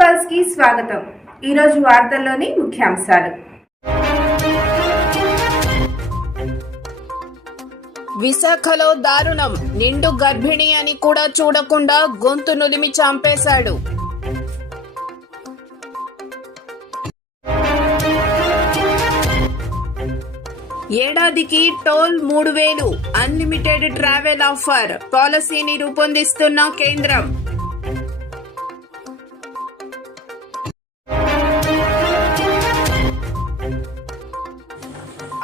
పల్స్కి స్వాగతం. ఈరోజు వార్తల్లోని ముఖ్యాంశాలు. విశాఖలో దారుణం. నిండు గర్భిణి అని కూడా చూడకుండా గొంతు నులిమి చంపేశాడు. ఏడాదికి టోల్ మూడు వేలు. Unlimited travel offer. పాలసీని రూపొందిస్తున్న కేంద్రం.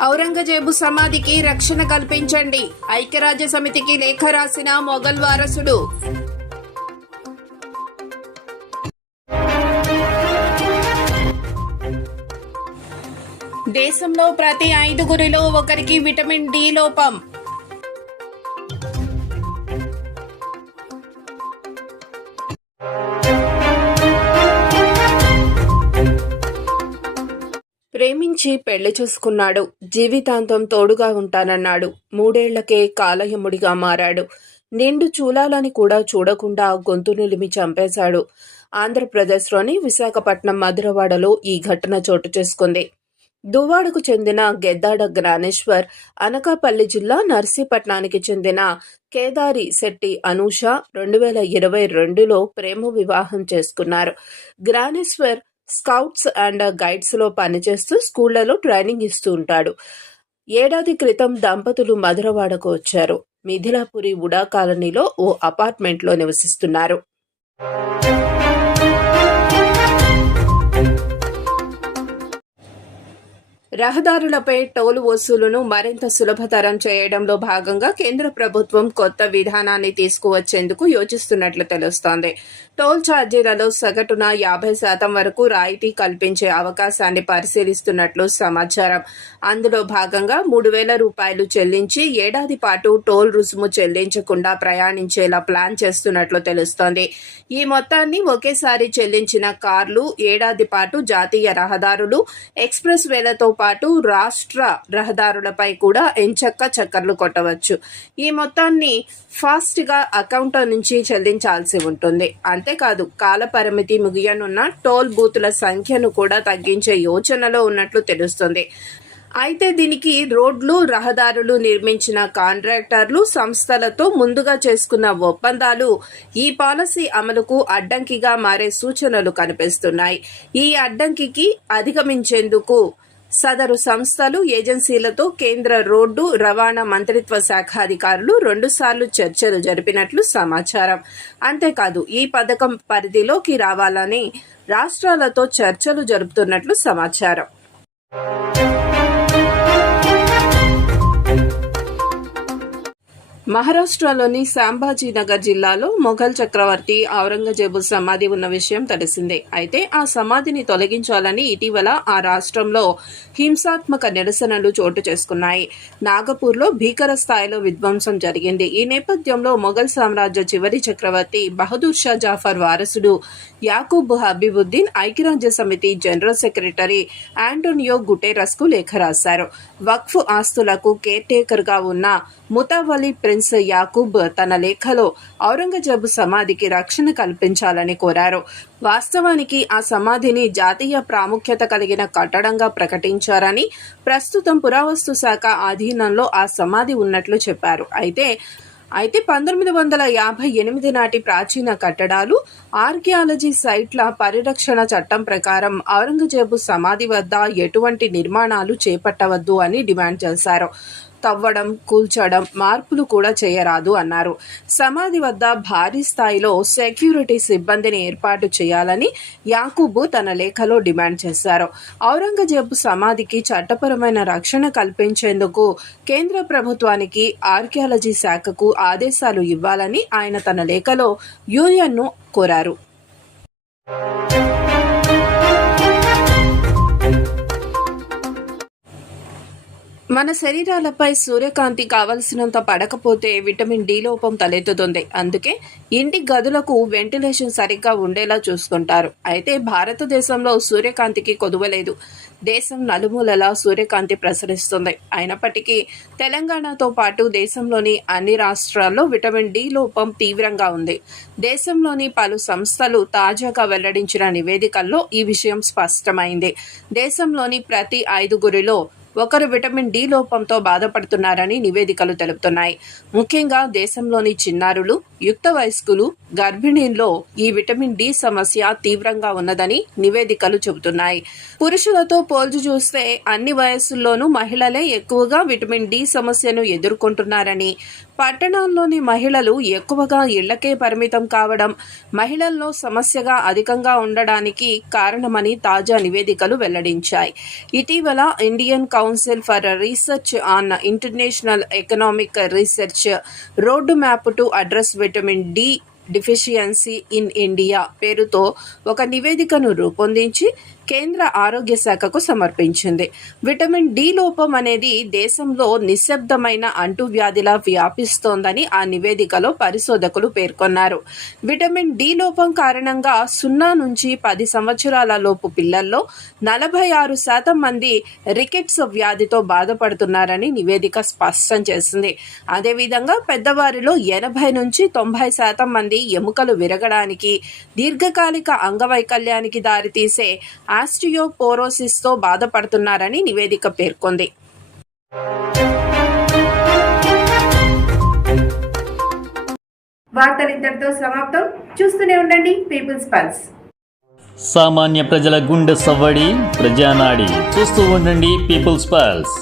ఔరంగజేబు సమాధికి రక్షణ కల్పించండి. ఐక్యరాజ్య సమితికి లేఖ రాసిన మొఘల్ వారసుడు. దేశంలో ప్రతి ఐదుగురిలో ఒకరికి విటమిన్ డి లోపం. ప్రేమించి పెళ్ళి చేసుకున్నాడు. జీవితాంతం తోడుగా ఉంటానన్నాడు. మూడేళ్ళకే కాలయముడిగా మారాడు. నిండు చూలాలని కూడా చూడకుండా గొంతు నిలిమి చంపేశాడు. ఆంధ్రప్రదేశ్లోని విశాఖపట్నం మధురవాడలో ఈ ఘటన చోటు చేసుకుంది. దువ్వాడకు చెందిన గెద్దాడ జ్ఞానేశ్వర్ అనకాపల్లి జిల్లా నర్సీపట్నానికి చెందిన కేదారి శెట్టి అనూష రెండు వేల ఇరవై రెండులో ప్రేమ వివాహం చేసుకున్నారు. జ్ఞానేశ్వర్ స్కౌట్స్ అండ్ గైడ్స్లో పనిచేస్తూ స్కూళ్ళలో ట్రైనింగ్ ఇస్తూ ఉంటాడు. ఏడాది క్రితం దంపతులు మధురవాడకు వచ్చారు. మిథిలాపురి ఉడా కాలనీలో ఓ అపార్ట్మెంట్లో నివసిస్తున్నారు. రహదారులపై టోల్ వసూలును మరింత సులభతరం చేయడంలో భాగంగా కేంద్ర ప్రభుత్వం కొత్త విధానాన్ని తీసుకువచ్చేందుకు యోచిస్తున్నట్లు తెలుస్తోంది. టోల్ ఛార్జీలలో సగటున యాభై శాతం వరకు రాయితీ కల్పించే అవకాశాన్ని పరిశీలిస్తున్నట్లు సమాచారం. అందులో భాగంగా మూడు వేల రూపాయలు చెల్లించి ఏడాది పాటు టోల్ రుసుము చెల్లించకుండా ప్రయాణించేలా ప్లాన్ చేస్తున్నట్లు తెలుస్తోంది. ఈ మొత్తాన్ని ఒకేసారి చెల్లించిన కార్లు ఏడాది పాటు జాతీయ రహదారులు ఎక్స్ప్రెస్ వేలతో పాటు రాష్ట్ర రహదారులపై కూడా ఎంచక్క చక్కర్లు కొట్టవచ్చు. ఈ మొత్తాన్ని ఫాస్ట్గా అకౌంట్ నుంచి చెల్లించాల్సి ఉంటుంది. అంతేకాదు కాలపరిమితి ముగియనున్న టోల్ బూతుల సంఖ్యను కూడా తగ్గించే యోచనలో ఉన్నట్లు తెలుస్తుంది. అయితే దీనికి రోడ్లు రహదారులు నిర్మించిన కాంట్రాక్టర్లు సంస్థలతో ముందుగా చేసుకున్న ఒప్పందాలు ఈ పాలసీ అమలుకు అడ్డంకిగా మారే సూచనలు కనిపిస్తున్నాయి. ఈ అడ్డంకికి అధిగమించేందుకు సదరు సంస్థలు ఏజెన్సీలతో కేంద్ర రోడ్డు రవాణా మంత్రిత్వ శాఖ అధికారులు రెండుసార్లు చర్చలు జరిపినట్లు సమాచారం. అంతేకాదు ఈ పథకం పరిధిలోకి రావాలని రాష్ట్రాలతో చర్చలు జరుపుతున్నట్లు సమాచారం. మహారాష్ట్రలోని శాంబాజీనగర్ జిల్లాలో మొఘల్ చక్రవర్తి ఔరంగజేబు సమాధి ఉన్న విషయం తెలిసిందే. అయితే ఆ సమాధిని తొలగించాలని ఇటీవల ఆ రాష్ట్రంలో హింసాత్మక నిరసనలు చోటు చేసుకున్నాయి. నాగపూర్లో భీకర స్థాయిలో విధ్వంసం జరిగింది. ఈ నేపథ్యంలో మొఘల్ సామ్రాజ్య చివరి చక్రవర్తి బహదూర్ షా జాఫర్ వారసుడు యాకూబ్ హబీబుద్దీన్ ఐక్యరాజ్య సమితి జనరల్ సెక్రటరీ ఆంటోనియో గుటేరస్కు లేఖ రాశారు. వక్ఫ్ ఆస్తులకు కేర్ టేకర్గా ఉన్న ముతావలి ప్రిన్స్ యాకూబ్ తన లేఖలో ఔరంగజేబు సమాధికి రక్షణ కల్పించాలని కోరారు. వాస్తవానికి ఆ సమాధిని జాతీయ ప్రాముఖ్యత కలిగిన కట్టడంగా ప్రకటించారని ప్రస్తుతం పురావస్తు శాఖ ఆధీనంలో ఆ సమాధి ఉన్నట్లు చెప్పారు. అయితే అయితే పంతొమ్మిది వందల యాభై ఎనిమిది నాటి ప్రాచీన కట్టడాలు ఆర్కియాలజీ సైట్ల పరిరక్షణ చట్టం ప్రకారం ఔరంగజేబు సమాధి వద్ద ఎటువంటి నిర్మాణాలు చేపట్టవద్దు అని డిమాండ్ చేశారు. తవ్వడం కూల్చడం మార్పులు కూడా చేయరాదు అన్నారు. సమాధి వద్ద భారీ స్థాయిలో సెక్యూరిటీ సిబ్బందిని ఏర్పాటు చేయాలని యాకూబు తన లేఖలో డిమాండ్ చేశారు. ఔరంగజేబు సమాధికి చట్టపరమైన రక్షణ కల్పించేందుకు కేంద్ర ప్రభుత్వానికి ఆర్కియాలజీ శాఖకు ఆదేశాలు ఇవ్వాలని ఆయన తన లేఖలో యూఎన్ను కోరారు. మన శరీరాలపై సూర్యకాంతి కావలసినంత పడకపోతే విటమిన్ డి లోపం తలెత్తుతుంది. అందుకే ఇంటి గదులకు వెంటిలేషన్ సరిగ్గా ఉండేలా చూసుకుంటారు. అయితే భారతదేశంలో సూర్యకాంతికి కొదువలేదు. దేశం నలుమూలలా సూర్యకాంతి ప్రసరిస్తుంది. అయినప్పటికీ తెలంగాణతో పాటు దేశంలోని అన్ని రాష్ట్రాల్లో విటమిన్ డి లోపం తీవ్రంగా ఉంది. దేశంలోని పలు సంస్థలు తాజాగా వెల్లడించిన నివేదికల్లో ఈ విషయం స్పష్టమైంది. దేశంలోని ప్రతి ఐదుగురిలో ఒకరు విటమిన్ డి లోపంతో బాధపడుతున్నారని నివేదికలు తెలుపుతున్నాయి. ముఖ్యంగా దేశంలోని చిన్నారులు యుక్త వయస్కులు గర్భిణీల్లో ఈ విటమిన్ డి సమస్య తీవ్రంగా ఉన్నదని నివేదికలు చెబుతున్నాయి. పురుషులతో పోల్చి చూస్తే అన్ని వయస్సుల్లోనూ మహిళలే ఎక్కువగా విటమిన్ డి సమస్యను ఎదుర్కొంటున్నారని పట్టణాల్లోని మహిళలు ఎక్కువగా ఇళ్ళకే పరిమితం కావడం మహిళల్లో సమస్యగా అధికంగా ఉండడానికి కారణమని తాజా నివేదికలు వెల్లడించాయి. ఇటీవల Indian council for research on international economic research road map to address vitamin D deficiency in India పేరుతో ఒక నివేదికను రూపొందించి కేంద్ర ఆరోగ్య శాఖకు సమర్పించింది. విటమిన్ డి లోపం అనేది దేశంలో నిశ్శబ్దమైన అంటువ్యాధిలా వ్యాపిస్తోందని ఆ నివేదికలో పరిశోధకులు పేర్కొన్నారు. విటమిన్ డి లోపం కారణంగా సున్నా నుంచి పది సంవత్సరాల లోపు పిల్లల్లో నలభై ఆరు శాతం మంది రికెట్స్ వ్యాధితో బాధపడుతున్నారని నివేదిక స్పష్టం చేసింది. అదేవిధంగా పెద్దవారిలో ఎనభై నుంచి తొంభై శాతం మంది ఎముకలు విరగడానికి దీర్ఘకాలిక అంగవైకల్యానికి దారితీసే ఆస్టియోపోరోసిస్తో బాధపడుతున్నారని నివేదిక పేర్కొంది. వార్తలు ఇంతటితో సమాప్తం. చూస్తూనే ఉండండి పీపుల్స్ పల్స్. సామాన్య ప్రజల గుండె సవ్వడి ప్రజానాడి. చూస్తూ ఉండండి పీపుల్స్ పల్స్.